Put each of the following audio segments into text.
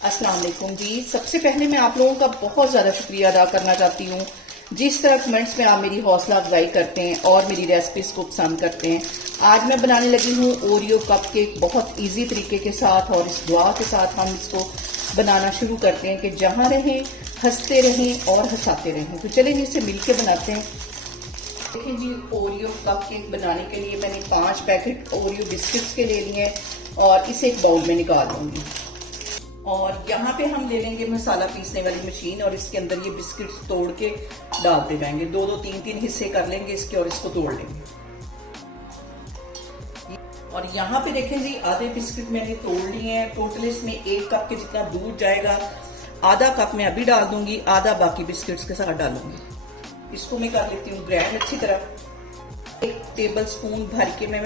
अस्सलाम वालेकुम जी। सबसे पहले मैं आप लोगों का बहुत ज़्यादा शुक्रिया अदा करना चाहती हूँ जिस तरह कमेंट्स में आप मेरी हौसला अफजाई करते हैं और मेरी रेसिपीज़ को पसंद करते हैं। आज मैं बनाने लगी हूँ ओरियो कप केक बहुत इजी तरीके के साथ, और इस दुआ के साथ हम इसको बनाना शुरू करते हैं कि जहाँ रहें हंसते रहें और हंसाते रहें। तो चलिए जी इसे मिलके बनाते हैं। देखिए जी, ओरियो कप केक बनाने के लिए मैंने 5 पैकेट ओरियो बिस्किट्स के ले लिए हैं और इसे एक बाउल में निकाल दूंगी। और यहाँ पे हम ले लेंगे मसाला पीसने वाली मशीन और इसके अंदर ये बिस्किट्स तोड़ के डालते जाएंगे। 2-2, 3-3 हिस्से कर लेंगे इसके और इसको तोड़ लेंगे। और यहाँ पे देखें जी, आधे बिस्किट मैंने तोड़ लिए हैं। टोटल इसमें 1 कप के जितना दूध जाएगा। आधा कप मैं अभी डाल दूंगी, आधा बाकी बिस्किट्स के साथ डालूंगी। इसको मैं कर लेती हूँ ग्राइंड अच्छी तरह। 1 टेबल स्पून भर के मैं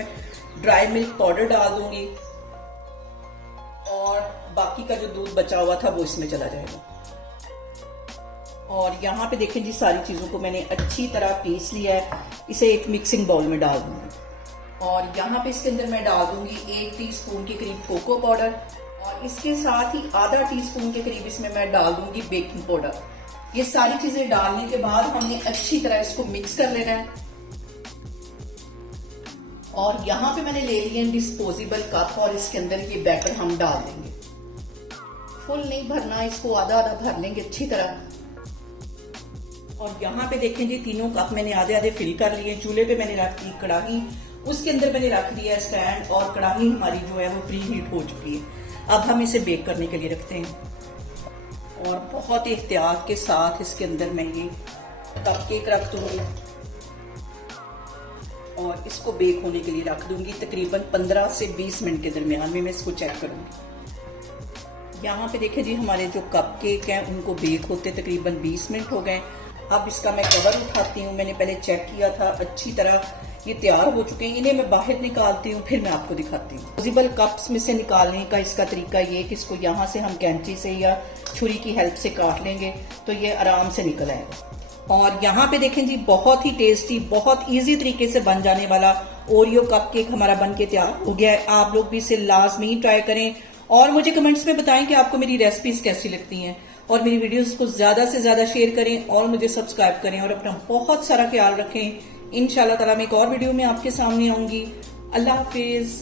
ड्राई मिल्क पाउडर डाल दूंगी और बाकी का जो दूध बचा हुआ था वो इसमें चला जाएगा। और यहाँ पे देखें जी, सारी चीजों को मैंने अच्छी तरह पीस लिया है। इसे एक मिक्सिंग बाउल में डाल दूंगी और यहाँ पे इसके अंदर मैं डाल दूंगी 1 टीस्पून के करीब कोको पाउडर और इसके साथ ही आधा टीस्पून के करीब इसमें मैं डाल दूंगी बेकिंग पाउडर। ये सारी चीजें डालने के बाद हमने अच्छी तरह इसको मिक्स कर लेना है। और यहाँ पे मैंने ले लिए डिस्पोजेबल कप और इसके अंदर ये बैटर हम डाल देंगे। फुल नहीं भरना, इसको आधा आधा भर लेंगे अच्छी तरह। और यहाँ पे देखें जी, तीनों कप मैंने आधे आधे फिल कर लिए। चूल्हे पे मैंने रख दी कढ़ाई, उसके अंदर मैंने रख दिया स्टैंड और कढ़ाई हमारी जो है वो प्री हीट हो चुकी है। अब हम इसे बेक करने के लिए रखते हैं और बहुत एहतियात के साथ इसके अंदर मैं ये कप केक रख दूंगी और इसको बेक होने के लिए रख दूंगी। तकरीबन 15 से 20 मिनट के दरमियान में मैं इसको चेक करूंगी। यहाँ पे देखें जी, हमारे जो कप केक हैं उनको बेक होते तकरीबन 20 मिनट हो गए। अब इसका मैं कवर उठाती हूँ। मैंने पहले चेक किया था, अच्छी तरह ये तैयार हो चुके हैं। इन्हें मैं बाहर निकालती हूँ, फिर मैं आपको दिखाती हूँ। डिस्पोजेबल कप्स में से निकालने का इसका तरीका ये कि इसको यहाँ से हम कैंची से या छुरी की हेल्प से काट लेंगे तो ये आराम से निकल आएगा। और यहाँ पे देखें जी, बहुत ही टेस्टी, बहुत इजी तरीके से बन जाने वाला ओरियो कप केक हमारा बन के तैयार हो गया है। आप लोग भी इसे लाजमी ट्राई करें और मुझे कमेंट्स में बताएं कि आपको मेरी रेसिपीज कैसी लगती हैं। और मेरी वीडियोस को ज्यादा से ज्यादा शेयर करें और मुझे सब्सक्राइब करें और अपना बहुत सारा ख्याल रखें। इंशाल्लाह ताला मैं एक और वीडियो में आपके सामने आऊंगी। अल्लाह हाफिज।